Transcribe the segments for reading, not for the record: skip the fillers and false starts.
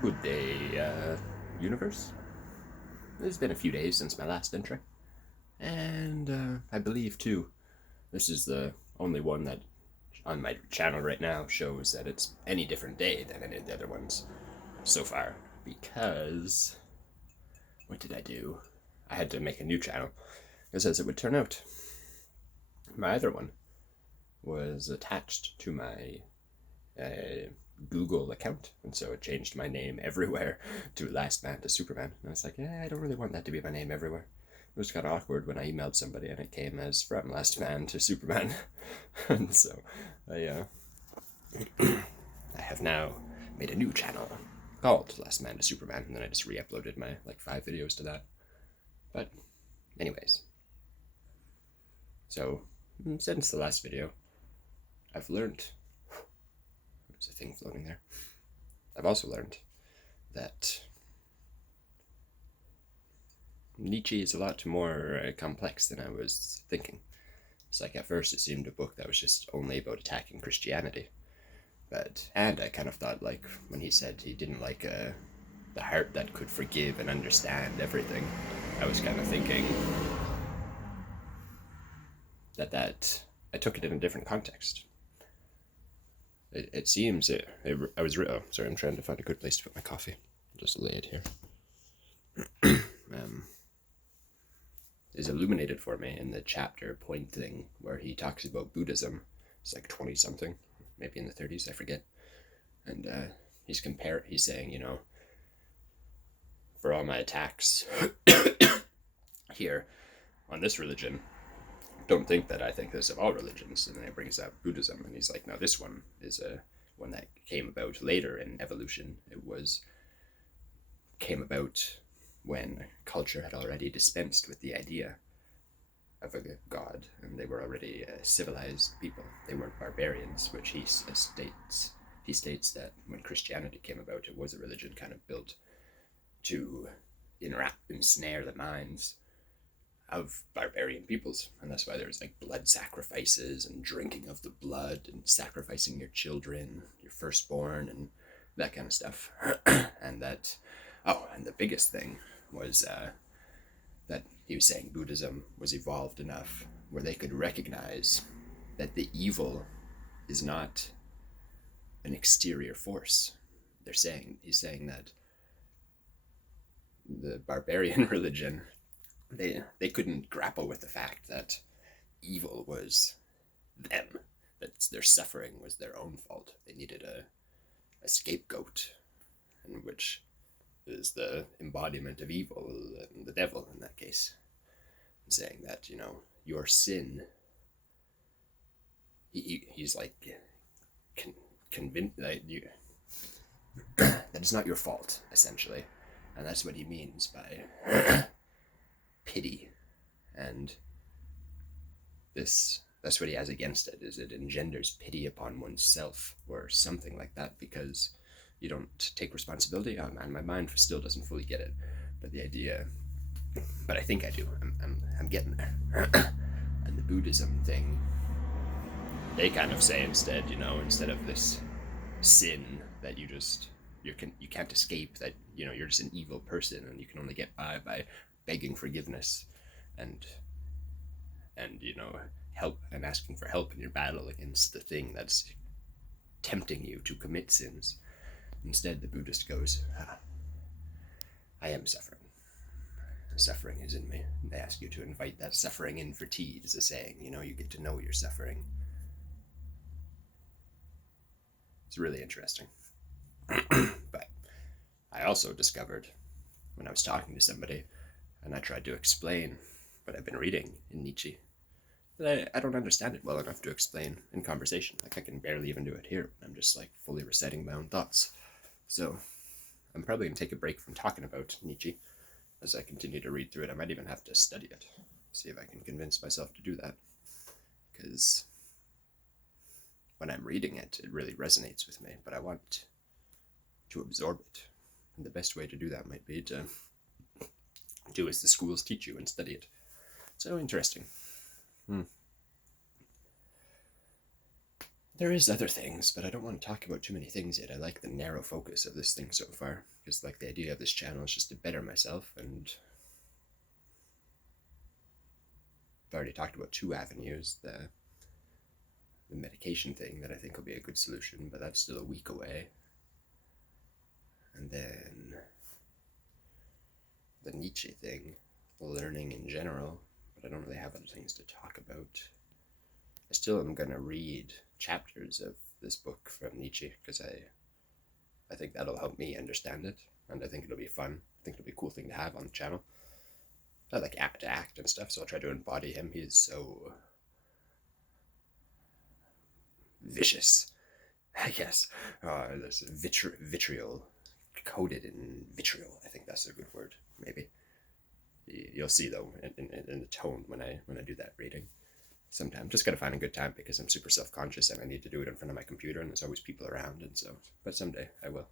Good day, universe. It's been a few days since my last entry, and I believe too, this is the only one that on my channel right now shows that it's any different day than any of the other ones so far. Because what did I do? I had to make a new channel because, as it would turn out, my other one was attached to my Google account, and so it changed my name everywhere to Last Man to Superman. And I was like, I don't really want that to be my name everywhere. It was kind of awkward when I emailed somebody and it came as from Last Man to Superman. And so I have now made a new channel called Last Man to Superman, and then I just re-uploaded my 5 videos to that. But anyways, so since the last video, I've learned. There's a thing floating there. I've also learned that Nietzsche is a lot more complex than I was thinking. It's like at first it seemed a book that was just only about attacking Christianity. And I kind of thought, like, when he said he didn't like the heart that could forgive and understand everything, I was kind of thinking that I took it in a different context. It seems I was oh sorry, I'm trying to find a good place to put my coffee. I'll just lay it here. Is illuminated for me in the chapter point thing where he talks about Buddhism. It's like 20 something, maybe in the 30s, I forget. And he's saying, for all my attacks here on this religion, don't think that I think this of all religions. And then he brings up Buddhism, and he's like, no, this one is one that came about later in evolution. Came about when culture had already dispensed with the idea of a god, and they were already civilized people. They weren't barbarians, which he states. He states that when Christianity came about, it was a religion kind of built to ensnare the minds of barbarian peoples, and that's why there's blood sacrifices and drinking of the blood and sacrificing your children, your firstborn, and that kind of stuff. And the biggest thing was that he was saying Buddhism was evolved enough where they could recognize that the evil is not an exterior force. He's saying that the barbarian religion, they couldn't grapple with the fact that evil was them, that their suffering was their own fault. They needed a scapegoat, and which is the embodiment of evil, the devil in that case. And saying that, your sin, he's convinced that that it's not your fault, essentially. And that's what he means by pity. And that's what he has against it, is it engenders pity upon oneself or something like that, because you don't take responsibility. Oh man, my mind still doesn't fully get it, but the idea, but I think I do. I'm getting there. And the Buddhism thing, they kind of say instead, instead of this sin that you can't escape, that you're just an evil person and you can only get by begging forgiveness and help and asking for help in your battle against the thing that's tempting you to commit sins. Instead, the Buddhist goes, I am suffering. Suffering is in me. They ask you to invite that suffering in for tea, is a saying. You get to know your suffering. It's really interesting. But I also discovered when I was talking to somebody and I tried to explain what I've been reading in Nietzsche, that I don't understand it well enough to explain in conversation. I can barely even do it here. I'm just fully reciting my own thoughts. So I'm probably going to take a break from talking about Nietzsche as I continue to read through it. I might even have to study it, see if I can convince myself to do that. Because when I'm reading it, it really resonates with me, but I want to absorb it. And the best way to do that might be to do as the schools teach you and study it. So interesting. There is other things, but I don't want to talk about too many things yet. I like the narrow focus of this thing so far, because like the idea of this channel is just to better myself, and I've already talked about two avenues. The medication thing that I think will be a good solution, but that's still a week away. And then the Nietzsche thing, learning in general, but I don't really have other things to talk about. I still am going to read chapters of this book from Nietzsche, because I think that'll help me understand it, and I think it'll be fun. I think it'll be a cool thing to have on the channel. I like to act and stuff, so I'll try to embody him. He's so vicious, I guess. There's vitriol, coated in vitriol. I think that's a good word, maybe. You'll see though in the tone when I do that reading. Sometimes just gotta find a good time, because I'm super self-conscious and I need to do it in front of my computer, and there's always people around, and so. But someday I will.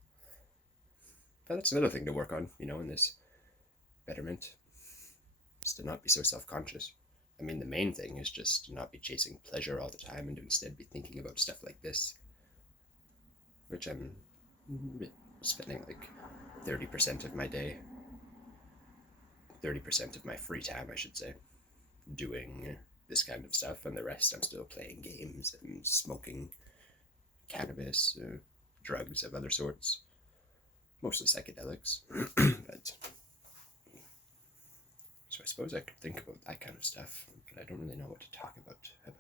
But that's another thing to work on, in this betterment, is to not be so self-conscious. I mean, the main thing is just to not be chasing pleasure all the time, and to instead be thinking about stuff like this, which I'm spending like 30% of my day, 30% of my free time, I should say, doing this kind of stuff, and the rest I'm still playing games and smoking cannabis, drugs of other sorts, mostly psychedelics. But so I suppose I could think about that kind of stuff, but I don't really know what to talk about it.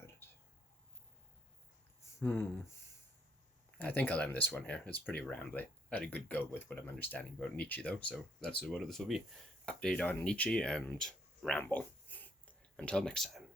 I think I'll end this one here. It's pretty rambly. I had a good go with what I'm understanding about Nietzsche, though, so that's what this will be. Update on Nietzsche and ramble. Until next time.